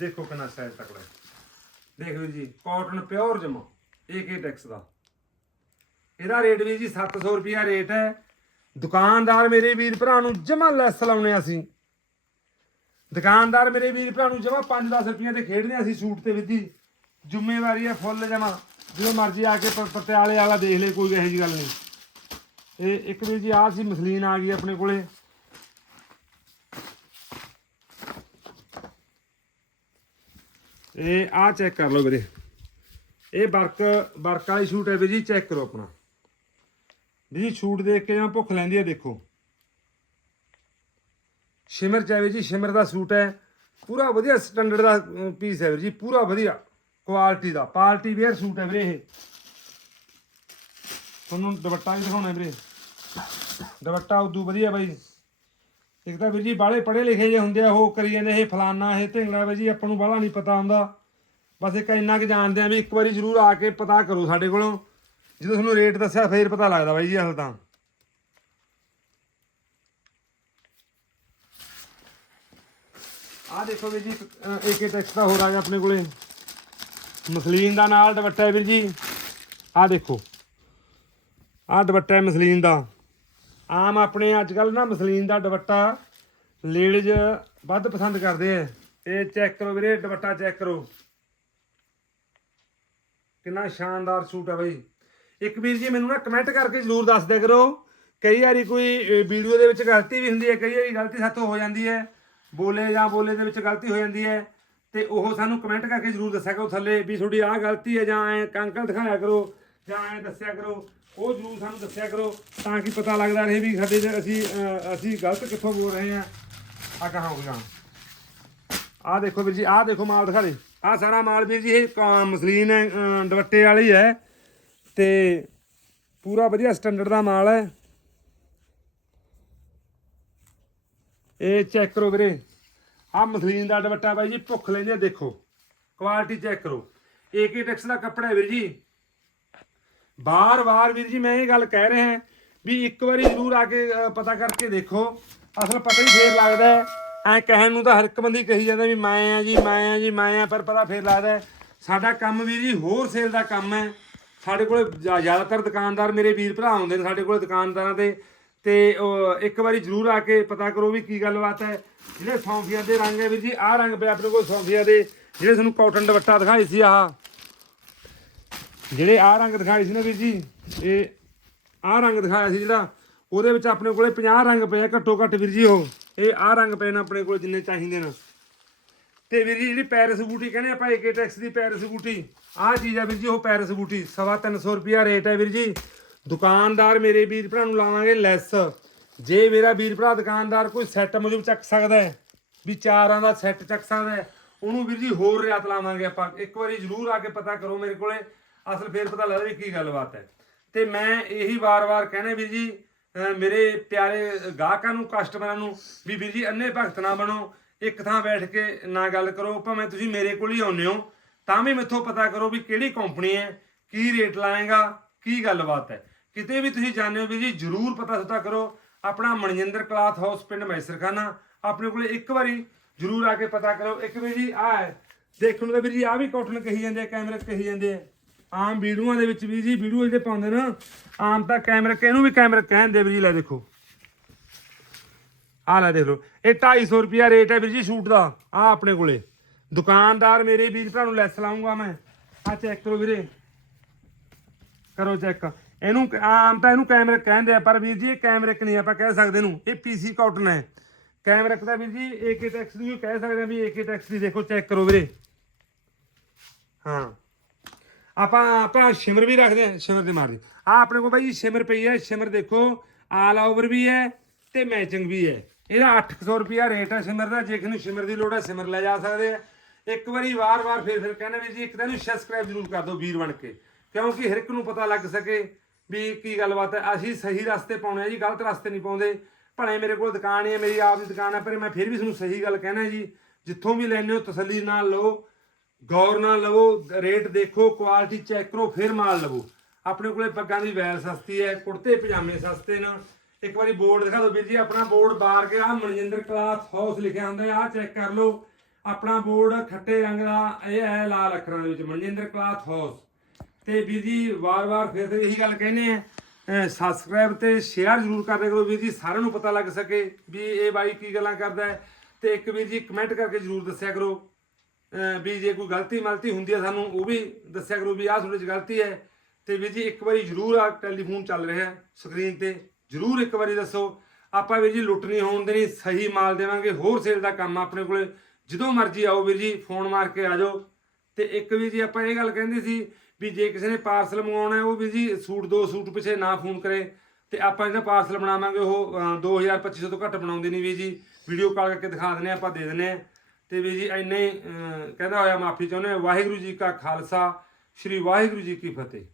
A: ਦੇਖੋ ਕਿੰਨਾ ਸਾਈਜ਼ ਤਕੜਾ ਹੈ। ਦੇਖ ਵੀਰ ਜੀ ਕਾਟਨ ਪਿਓਰ ਜਮਾ। ਏਕੇ ਟੈਕਸ ਦਾ। ਇਹਦਾ ਰੇਟ ਵੀ ਜੀ 700 ਰੁਪਿਆ ਰੇਟ ਹੈ। ਦੁਕਾਨਦਾਰ ਮੇਰੇ ਵੀਰ ਭਰਾ ਨੂੰ ਜਮਾ ਲੈਸ ਲਾਉਣੇ ਅਸੀਂ। ਦੁਕਾਨਦਾਰ ਮੇਰੇ ਵੀਰ ਭਰਾ ਨੂੰ ਜਮਾ 5-10 ਰੁਪਈਆ ਤੇ ਖੇਡਦੇ ਹਾਂ ਅਸੀਂ ਸੂਟ ਤੇ ਵਿੱਦੀ ਜ਼ਿੰਮੇਵਾਰੀ ਹੈ ਫੁੱਲ ਜਮਾ। ਜਦੋਂ ਮਰਜ਼ੀ ਆ ਕੇ ਪਟਿਆਲੇ ਵਾਲਾ ਦੇਖ ਲੈ, ਕੋਈ ਇਹੋ ਜੀ ਗੱਲ ਨਹੀਂ। ਇਹ ਇੱਕ ਵੀਰ ਜੀ, ਆਹ ਸੀ ਮਸਲੀਨ ਆ ਗਈ ਆਪਣੇ ਕੋਲੇ। ਇਹ ਆਹ ਚੈੱਕ ਕਰ ਲਓ ਵੀਰੇ। ਇਹ ਵਰਕ ਵਰਕ ਵਾਲੀ ਸ਼ੂਟ ਹੈ ਵੀਰ ਜੀ ਚੈੱਕ ਕਰੋ ਆਪਣਾ। ਵੀਰ ਜੀ ਸ਼ੂਟ ਦੇਖ ਕੇ ਜਾਂ ਭੁੱਖ ਲੈਂਦੀ ਹੈ ਦੇਖੋ। ਸ਼ਿਮਰ ਚਾਹੇ ਜੀ, ਸ਼ਿਮਰ ਦਾ ਸੂਟ ਹੈ। ਪੂਰਾ ਵਧੀਆ ਸਟੈਂਡਰਡ ਦਾ ਪੀਸ ਹੈ ਵੀਰ ਜੀ, ਪੂਰਾ ਵਧੀਆ। ਕੁਆਲਿਟੀ ਦਾ ਪਾਰਟੀ ਵੇਅਰ ਸੂਟ ਹੈ ਵੀਰੇ ਇਹ। ਤੁਹਾਨੂੰ ਦੁਪੱਟਾ ਵੀ ਦਿਖਾਉਣਾ ਵੀਰੇ। ਦੁਪੱਟਾ ਉਦੋਂ ਵਧੀਆ ਬਾਈ। ਇੱਕ ਤਾਂ ਵੀਰ ਜੀ, ਬਾਹਲੇ ਪੜ੍ਹੇ ਲਿਖੇ ਜੇ ਹੁੰਦੇ ਆ, ਉਹ ਕਰੀ ਜਾਂਦੇ ਇਹ ਫਲਾਨਾ, ਇਹ ਢਿੰਗੜਾ ਬਾਈ ਜੀ, ਆਪਾਂ ਨੂੰ ਬਾਹਲਾ ਨਹੀਂ ਪਤਾ ਹੁੰਦਾ। ਬਸ ਇੱਕ ਇੰਨਾ ਕੁ ਜਾਣਦੇ ਆ ਵੀ ਇੱਕ ਵਾਰੀ ਜ਼ਰੂਰ ਆ ਕੇ ਪਤਾ ਕਰੋ ਸਾਡੇ ਕੋਲੋਂ। ਜਦੋਂ ਤੁਹਾਨੂੰ ਰੇਟ ਦੱਸਿਆ, ਫੇਰ ਪਤਾ ਲੱਗਦਾ ਬਾਈ ਜੀ ਅਸਲ ਤਾਂ। ਆਹ ਦੇਖੋ ਵੀਰ ਜੀ ਏਕੇ ਟੈਕਸ ਦਾ ਹੋਰ ਆ ਗਿਆ ਆਪਣੇ ਕੋਲੇ। ਮਸਲੀਨ ਦਾ ਨਾਲ ਦੁਪੱਟਾ ਵੀਰ ਜੀ। ਆਹ ਦੇਖੋ। ਆਹ ਦੁਪੱਟਾ ਹੈ ਮਸਲੀਨ ਦਾ। ਆਮ ਆਪਣੇ ਅੱਜ ਕੱਲ ਨਾ ਮਸਲੀਨ ਦਾ ਦੁਪੱਟਾ ਲੇਡੀਜ਼ ਵੱਧ ਪਸੰਦ ਕਰਦੇ ਆ ਇਹ ਚੈੱਕ ਕਰੋ ਵੀਰੇ, ਦੁਪੱਟਾ ਚੈੱਕ ਕਰੋ। ਕਿੰਨਾ ਸ਼ਾਨਦਾਰ ਸੂਟ ਹੈ ਬਾਈ। ਇੱਕ ਵੀਰ ਜੀ ਮੈਨੂੰ ਨਾ ਕਮੈਂਟ ਕਰਕੇ ਜਰੂਰ ਦੱਸ ਦਿਆ ਕਰੋ। ਕਈ ਵਾਰੀ ਕੋਈ ਵੀਡੀਓ ਦੇ ਵਿੱਚ ਗਲਤੀ ਵੀ ਹੁੰਦੀ ਹੈ ਕਈ ਵਾਰੀ ਗਲਤੀ ਸਾਥੋਂ ਹੋ ਜਾਂਦੀ ਹੈ। ਬੋਲੇ ਜਾਂ ਬੋਲੇ ਦੇ ਵਿੱਚ ਗਲਤੀ ਹੋ ਜਾਂਦੀ ਹੈ। ਤੇ ਉਹ ਸਾਨੂੰ ਕਮੈਂਟ ਕਰਕੇ ਜਰੂਰ ਦੱਸਿਆ ਕਰੋ ਥੱਲੇ ਵੀ ਤੁਹਾਡੀ ਆਹ ਗਲਤੀ ਹੈ ਜਾਂ ਐ ਕੰਕਲ ਦਿਖਾਇਆ ਕਰੋ ਜਾਂ ਐ ਦੱਸਿਆ ਕਰੋ। ਉਹ ਜਰੂਰ ਸਾਨੂੰ ਦੱਸਿਆ ਕਰੋ ਤਾਂ ਕਿ ਪਤਾ ਲੱਗਦਾ ਰਹੇ ਵੀ ਸਾਡੇ 'ਚ ਅਸੀਂ ਅਸੀਂ ਗਲਤ ਕਿੱਥੋਂ ਬੋਲ ਰਹੇ ਹਾਂ। ਆ ਕਹਾਂ ਹੋ ਗਿਆ। ਆ ਦੇਖੋ ਵੀਰ ਜੀ ਆ ਦੇਖੋ ਮਾਲ ਦਿਖਾ ਦੇ। ਆ ਸਾਰਾ ਮਾਲ ਵੀਰ ਜੀ ਇਹ ਕ- ਮਸਲੀਨ ਹੈ ਅ, ਦੁਪੱਟੇ ਵਾਲੀ ਹੈ। ਤੇ ਪੂਰਾ ਵਧੀਆ ਸਟੈਂਡਰਡ ਦਾ ਮਾਲ ਹੈ। ਇਹ ਚੈੱਕ ਕਰੋ ਵੀਰੇ। ਆ ਮਸਲੀਨ ਦਾ ਦੁਪੱਟਾ ਬਾਈ ਜੀ ਭੁੱਖ ਲੈਂਦੇ ਆ, ਦੇਖੋ। ਕੁਆਲਿਟੀ ਚੈੱਕ ਕਰੋ। ਏਕੇ ਟੈਕਸ ਦਾ ਕੱਪੜਾ ਹੈ ਵੀਰ ਜੀ। ਬਾਰ-ਬਾਰ ਵੀਰ ਜੀ ਮੈਂ ਇਹ ਗੱਲ ਕਹਿ ਰਿਹਾ ਵੀ ਇੱਕ ਵਾਰੀ ਜ਼ਰੂਰ ਆ ਕੇ ਪਤਾ ਕਰਕੇ ਦੇਖੋ। ਅਸਲ ਪਤਾ ਹੀ ਫੇਰ ਲੱਗਦਾ ਹੈ। ਐ ਕਹਿਣ ਨੂੰ ਤਾਂ ਹਰ ਇੱਕ ਬੰਦੀ ਕਹੀ ਜਾਂਦਾ ਵੀ ਮੈਂ ਆ ਜੀ ਮੈਂ ਆ ਜੀ ਮੈਂ ਆ ਪਰ ਪਤਾ ਫੇਰ ਲੱਗਦਾ ਸਾਡਾ ਕੰਮ ਵੀਰ ਜੀ ਹੋਰ ਸੇਲ ਦਾ ਕੰਮ ਹੈ। ਸਾਡੇ ਕੋਲੇ ਜ਼ਿਆ- ਜ਼ਿਆਦਾਤਰ ਦੁਕਾਨਦਾਰ ਮੇਰੇ ਵੀਰ ਭਰਾ ਆਉਂਦੇ ਨੇ ਸਾਡੇ ਕੋਲੇ ਦੁਕਾਨਦਾਰਾਂ ਦੇ, ਤੇ ਉਹ ਇੱਕ ਵਾਰੀ ਜ਼ਰੂਰ ਆ ਕੇ ਪਤਾ ਕਰੋ ਵੀ ਕੀ ਗੱਲਬਾਤ ਹੈ। ਜਿਹੜੇ ਸੌਂਫੀਆਂ ਦੇ ਰੰਗ ਹੈ ਵੀਰ ਜੀ, ਆਹ ਰੰਗ ਪਿਆ ਆਪਣੇ ਕੋਲ ਸੌਂਫੀਆਂ ਦੇ, ਜਿਹੜੇ ਤੁਹਾਨੂੰ ਕਾਟਨ ਦੁਪੱਟਾ ਦਿਖਾਏ ਸੀ ਆਹ। ਜਿਹੜੇ ਆਹ ਰੰਗ ਦਿਖਾਏ ਸੀ ਨਾ ਵੀਰ ਜੀ, ਇਹ ਆਹ ਰੰਗ ਦਿਖਾਇਆ ਸੀ ਜਿਹੜਾ, ਉਹਦੇ ਵਿੱਚ ਆਪਣੇ ਕੋਲੇ 50 ਰੰਗ ਪਏ ਆ, ਘੱਟੋ ਘੱਟ ਵੀਰ ਜੀ ਉਹ। ਇਹ ਆਹ ਰੰਗ ਪਏ ਨੇ ਆਪਣੇ ਕੋਲ ਜਿੰਨੇ ਚਾਹੀਦੇ ਨੇ। ਤੇ ਵੀਰ ਜੀ, ਜਿਹੜੀ ਪੈਰਿਸ ਬੂਟੀ ਕਹਿੰਦੇ ਆਪਾਂ ਏਕੇ ਟੈਕਸ ਦੀ ਪੈਰਿਸ ਬੂਟੀ, ਆਹ ਚੀਜ਼ ਆ ਵੀਰ ਜੀ, ਉਹ ਪੈਰਿਸ ਬੂਟੀ, ਸਵਾ ਤਿੰਨ ਸੌ ਰੁਪਿਆ ਰੇਟ ਹੈ ਵੀਰ ਜੀ। ਦੁਕਾਨਦਾਰ ਮੇਰੇ ਵੀਰ ਭਰਾ ਨੂੰ ਲਾਵਾਂਗੇ ਲੈਸ। ਜੇ ਮੇਰਾ ਵੀਰ ਭਰਾ ਦੁਕਾਨਦਾਰ ਕੋਈ ਸੈੱਟ ਮੁਜਬ ਚੱਕ ਸਕਦਾ ਹੈ, ਵੀ ਚਾਰਾਂ ਦਾ ਸੈੱਟ ਚੱਕ ਸਕਦਾ ਹੈ, ਉਹਨੂੰ ਵੀਰ ਜੀ ਹੋਰ ਰਿਆਤ ਲਾਵਾਂਗੇ ਆਪਾਂ। ਇੱਕ ਵਾਰੀ ਜ਼ਰੂਰ ਆ ਕੇ ਪਤਾ ਕਰੋ ਮੇਰੇ ਕੋਲੇ, ਅਸਲ ਫੇਰ ਪਤਾ ਲੱਗਦਾ ਵੀ ਕੀ ਗੱਲਬਾਤ ਹੈ। ਤੇ ਮੈਂ ਇਹੀ ਵਾਰ-ਵਾਰ ਕਹਿਣਾ ਵੀਰ ਜੀ ਮੇਰੇ ਪਿਆਰੇ ਗਾਹਕਾਂ ਨੂੰ ਕਸਟਮਰਾਂ ਨੂੰ, ਵੀ ਵੀਰ ਜੀ ਅੰਨੇ ਭਗਤ ਨਾ ਬਣੋ ਇੱਕ ਥਾਂ ਬੈਠ ਕੇ ਨਾ ਗੱਲ ਕਰੋ, ਭਾਵੇਂ ਤੁਸੀਂ ਮੇਰੇ ਕੋਲ ਹੀ ਆਉਂਦੇ ਹੋ, ਤਾਂ ਵੀ ਮੈਥੋਂ ਪਤਾ ਕਰੋ ਵੀ ਕਿਹੜੀ ਕੰਪਨੀ ਹੈ, ਕੀ ਰੇਟ ਲਾਏਗਾ, ਕੀ ਗੱਲਬਾਤ ਹੈ। ਕਿਤੇ ਵੀ ਤੁਸੀਂ ਜਾਣਦੇ ਹੋ ਵੀ ਜੀ, ਜਰੂਰ ਪਤਾ ਸੁਤਾ ਕਰੋ, ਆਪਣਾ ਮਨਜਿੰਦਰ ਕਲਾਥ ਹਾਊਸ ਪਿੰਡ ਮੈਸਰਖਾਨਾ, ਆਪਣੇ ਕੋਲੇ ਇੱਕ ਵਾਰੀ ਜਰੂਰ ਆ ਕੇ ਪਤਾ ਕਰੋ। ਇੱਕ ਵੀ ਜੀ ਆ ਹੈ, ਦੇਖਣ ਨੂੰ ਤਾਂ ਵੀਰ ਜੀ ਆ ਵੀ ਕਾਟਨ ਕਹੀ ਜਾਂਦੇ ਆ ਕੈਮਰੇ ਕਹੀ ਜਾਂਦੇ ਆ। ਆਮ ਵੀਡੀਓਆਂ ਦੇ ਵਿੱਚ ਵੀ ਜੀ ਵੀਡੀਓ ਜਿਹੜੇ ਪਾਉਂਦੇ ਨਾ, ਆਮ ਤਾਂ ਕੈਮਰਾ ਇਹਨੂੰ ਵੀ ਕੈਮਰਾ ਕਹਿੰਦੇ ਵੀਰ ਜੀ, ਲੈ ਦੇਖੋ। ਆ ਲੈ ਦੇਖ ਲਓ। ਇਹ 250 ਰੁਪਿਆ ਰੇਟ ਹੈ ਵੀਰ ਜੀ ਸ਼ੂਟ ਦਾ ਆ ਆਪਣੇ ਕੋਲੇ। ਦੁਕਾਨਦਾਰ ਮੇਰੇ ਵੀਰ ਭਰਾ ਨੂੰ ਲੈਸ ਲਾਉਂਗਾ ਮੈਂ। ਆ ਚੈੱਕ ਕਰੋ ਵੀਰੇ। ਕਰੋ ਚੈੱਕ ਇਹਨੂੰ ਆਮ ਤਾਂ ਇਹਨੂੰ ਕੈਮਰੇ ਕਹਿੰਦੇ ਆ, ਪਰ ਵੀਰ ਜੀ ਇਹ ਕੈਮਰਿਕ ਨਹੀਂ ਆਪਾਂ ਕਹਿ ਸਕਦੇ ਇਹਨੂੰ। ਇਹ ਪੀਸੀ ਕਾਟਨ ਹੈ। ਕੈਮਰਿਕ ਦਾ ਵੀਰ ਜੀ ਏਕੇ ਟੈਕਸ ਦੀ ਕਹਿ ਸਕਦੇ ਆ ਵੀ ਏਕੇ ਟੈਕਸ ਦੀ ਦੇਖੋ ਚੈੱਕ ਕਰੋ ਵੀਰੇ। ਹਾਂ। ਆਪਾਂ ਆਪਾਂ ਸ਼ਿਮਰ ਵੀ ਰੱਖਦੇ ਆ ਸ਼ਿਮਰ ਦੇ ਮਾਰਦੇ ਆ ਆਪਣੇ ਕੋਲ ਬਾਈ ਸ਼ਿਮਰ ਪਈ ਹੈ ਸ਼ਿਮਰ ਦੇਖੋ। ਆਲ ਓਵਰ ਵੀ ਹੈ ਤੇ ਮੈਚਿੰਗ ਵੀ ਹੈ। ਇਹਦਾ 800 ਰੁਪਿਆ ਰੇਟ ਹੈ ਸ਼ਿਮਰ ਦਾ, ਜੇ ਕਿਸੇ ਨੂੰ ਸ਼ਿਮਰ ਦੀ ਲੋੜ ਹੈ ਸ਼ਿਮਰ ਲੈ ਜਾ ਸਕਦੇ ਆ। ਇੱਕ ਵਾਰੀ ਵਾਰ-ਵਾਰ ਫਿਰ ਫਿਰ ਕਹਿੰਦੇ ਵੀ ਜੀ, ਇੱਕ ਤਾਂ ਇਹਨੂੰ ਸਬਸਕ੍ਰਾਈਬ ਜ਼ਰੂਰ ਕਰ ਦਿਓ ਵੀਰ ਬਣ ਕੇ, ਕਿਉਂਕਿ ਹਰ ਇੱਕ ਨੂੰ ਪਤਾ ਲੱਗ ਸਕੇ ਵੀ ਕੀ ਗੱਲਬਾਤ ਹੈ। ਅਸੀਂ ਸਹੀ ਰਸਤੇ ਪਾਉਣੇ ਆ ਜੀ, ਗਲਤ ਰਸਤੇ ਨਹੀਂ ਪਾਉਂਦੇ। ਭਲੇ ਮੇਰੇ ਕੋਲ ਦੁਕਾਨ ਹੈ ਮੇਰੀ ਆਪ ਦੀ ਦੁਕਾਨ ਹੈ, ਪਰ ਮੈਂ ਫਿਰ ਵੀ ਤੁਹਾਨੂੰ ਸਹੀ ਗੱਲ ਕਹਿਣਾ ਜੀ, ਜਿੱਥੋਂ ਵੀ ਲੈਣੇ ਹੋ, ਤਸੱਲੀ ਨਾਲ ਲਓ ਗੌਰ ਨਾਲ ਲਵੋ ਰੇਟ ਦੇਖੋ ਕੁਆਲਿਟੀ ਚੈੱਕ ਕਰੋ, ਫਿਰ ਮਾਲ ਲਵੋ। ਆਪਣੇ ਕੋਲੇ ਪੱਗਾਂ ਦੀ ਵੈਲ ਸਸਤੀ ਹੈ, ਕੁੜਤੇ, ਪਜਾਮੇ ਸਸਤੇ ਨੇ। ਇੱਕ ਵਾਰੀ ਬੋਰਡ ਦਿਖਾ ਦਿਓ ਵੀਰ ਜੀ, ਆਪਣਾ ਬੋਰਡ ਬਾਰ ਕੇ ਆ ਮਨਜਿੰਦਰ ਕਲਾਥ ਹਾਊਸ ਲਿਖਿਆ ਹੁੰਦਾ ਹੈ ਆ ਚੈੱਕ ਕਰ ਲਓ। ਆਪਣਾ ਬੋਰਡ ਖੱਟੇ ਰੰਗ ਦਾ, ਇਹ ਹੈ ਲਾਲ ਅੱਖਰਾਂ ਦੇ ਵਿੱਚ, ਮਨਜਿੰਦਰ ਕਲਾਥ ਹਾਊਸ। ਤੇ ਵੀਰ ਜੀ ਵਾਰ-ਵਾਰ ਫਿਰ ਇਹੀ ਗੱਲ ਕਹਿੰਦੇ ਆ ਸਬਸਕ੍ਰਾਈਬ ਤੇ ਸ਼ੇਅਰ ਜ਼ਰੂਰ ਕਰਦੇ ਕਰੋ ਵੀਰ ਜੀ, ਸਾਰਿਆਂ ਨੂੰ ਪਤਾ ਲੱਗ ਸਕੇ ਵੀ ਇਹ ਬਾਈ ਕੀ ਗੱਲਾਂ ਕਰਦਾ ਹੈ। ਤੇ ਇੱਕ ਵੀਰ ਜੀ ਕਮੈਂਟ ਕਰਕੇ ਜ਼ਰੂਰ ਦੱਸਿਆ ਕਰੋ ਵੀ ਜੇ ਕੋਈ ਗਲਤੀ ਮਲਤੀ ਹੁੰਦੀ ਹੈ ਸਾਨੂੰ, ਉਹ ਵੀ ਦੱਸਿਆ ਕਰੋ ਵੀ ਆਹ ਤੁਹਾਡੇ 'ਚ ਗਲਤੀ ਹੈ। ਤੇ ਵੀਰ ਜੀ, ਇੱਕ ਵਾਰੀ ਜ਼ਰੂਰ ਆ ਟੈਲੀਫੋਨ ਚੱਲ ਰਿਹਾ ਸਕਰੀਨ ਤੇ। ਜ਼ਰੂਰ ਇੱਕ ਵਾਰੀ ਦੱਸੋ। ਆਪਾਂ ਵੀਰ ਜੀ ਲੁੱਟ ਨਹੀਂ ਹੋਣ ਦੇਣੀ ਸਹੀ ਮਾਲ ਦੇਵਾਂਗੇ ਹੋਰ ਸੇਲ ਦਾ ਕੰਮ ਆਪਣੇ ਕੋਲੇ। ਜਦੋਂ ਮਰਜ਼ੀ ਆਓ ਵੀਰ ਜੀ ਫੋਨ ਮਾਰ ਕੇ ਆ ਜਾਓ। ਤੇ ਇੱਕ ਵੀਰ ਜੀ ਆਪਾਂ ਇਹ ਗੱਲ ਕਹਿੰਦੇ ਸੀ ਵੀ ਜੇ ਕਿਸੇ ਨੇ ਪਾਰਸਲ ਮੰਗਵਾਉਣਾ ਹੈ ਉਹ ਵੀਰ ਜੀ ਸੂਟ ਦੋ ਸੂਟ ਪਿੱਛੇ ਨਾ ਫੋਨ ਕਰੇ। ਤੇ ਆਪਾਂ ਜਿਹੜਾ ਪਾਰਸਲ ਬਣਾਵਾਂਗੇ ਉਹ ਅਹ, 2250 ਤੋਂ ਘੱਟ ਬਣਾਉਂਦੇ ਨਹੀਂ ਵੀਰ ਜੀ। ਵੀਡੀਓ ਕਾਲ ਕਰਕੇ ਦਿਖਾ ਦਿੰਦੇ ਹਾਂ, ਆਪਾਂ ਦੇ ਦਿੰਦੇ ਆ ਤੇ ਵੀਰ ਜੀ ਇੰਨੇ ਕਹਿੰਦਾ ਹੋਇਆ ਮਾਫੀ ਚਾਹੁੰਦੇ ਹਾਂ। ਵਾਹਿਗੁਰੂ ਜੀ ਕਾ ਖਾਲਸਾ ਸ੍ਰੀ ਵਾਹਿਗੁਰੂ ਜੀ ਕੀ ਫਤਿਹ।